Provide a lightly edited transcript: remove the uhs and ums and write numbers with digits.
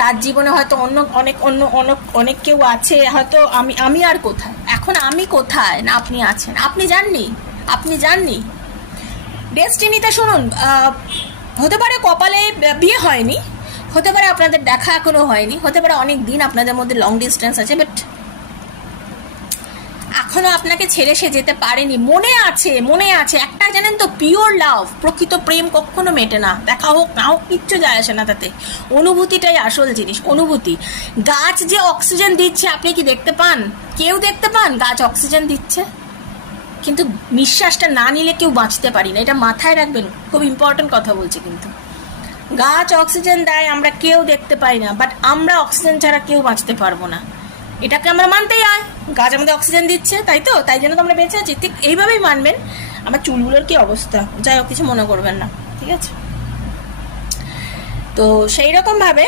তার জীবনে হয়তো অনেক কেউ আছে, হয়তো আমি আর কোথায়, এখন আমি কোথায় না আপনি আছেন, আপনি জাননি। ডেস্টিনিতে শুনুন, হতে পারে কপালে বিয়ে হয়নি, হতে পারে আপনাদের দেখা এখনো হয়নি, হতে পারে অনেক দিন আপনাদের মধ্যে লং ডিস্টেন্স আছে, বাট এখনো আপনাকে ছেড়ে সে যেতে পারেনি। মনে আছে একটা, জানেন তো, পিওর লাভ, প্রকৃত প্রেম কখনো মেটে না, দেখা হোক না হোক কিচ্ছু যায় আসে না তাতে, অনুভূতিটাই আসল জিনিস, অনুভূতি। গাছ যে অক্সিজেন দিচ্ছে আপনি কি দেখতে পান? কেউ দেখতে পান গাছ অক্সিজেন দিচ্ছে? কিন্তু নিঃশ্বাসটা না নিলে কেউ বাঁচতে পারি না, এটা মাথায় রাখবেন, খুব ইম্পর্টেন্ট কথা বলছি। কিন্তু গাছ অক্সিজেন দেয়, আমরা কেউ দেখতে পাই না, বাট আমরা অক্সিজেন ছাড়া কেউ বাঁচতে পারবো না, এটাকে আমরা মানতেই হয়। গাছ আমাদের অক্সিজেন দিচ্ছে, তাই তো, তাই জন্য তো আমরা বেঁচে আছি, ঠিক এইভাবেই মানবেন। আমার চুলগুলোর কি অবস্থা, যাই হোক কিছু মনে করবেন না, ঠিক আছে? তো সেই রকম ভাবে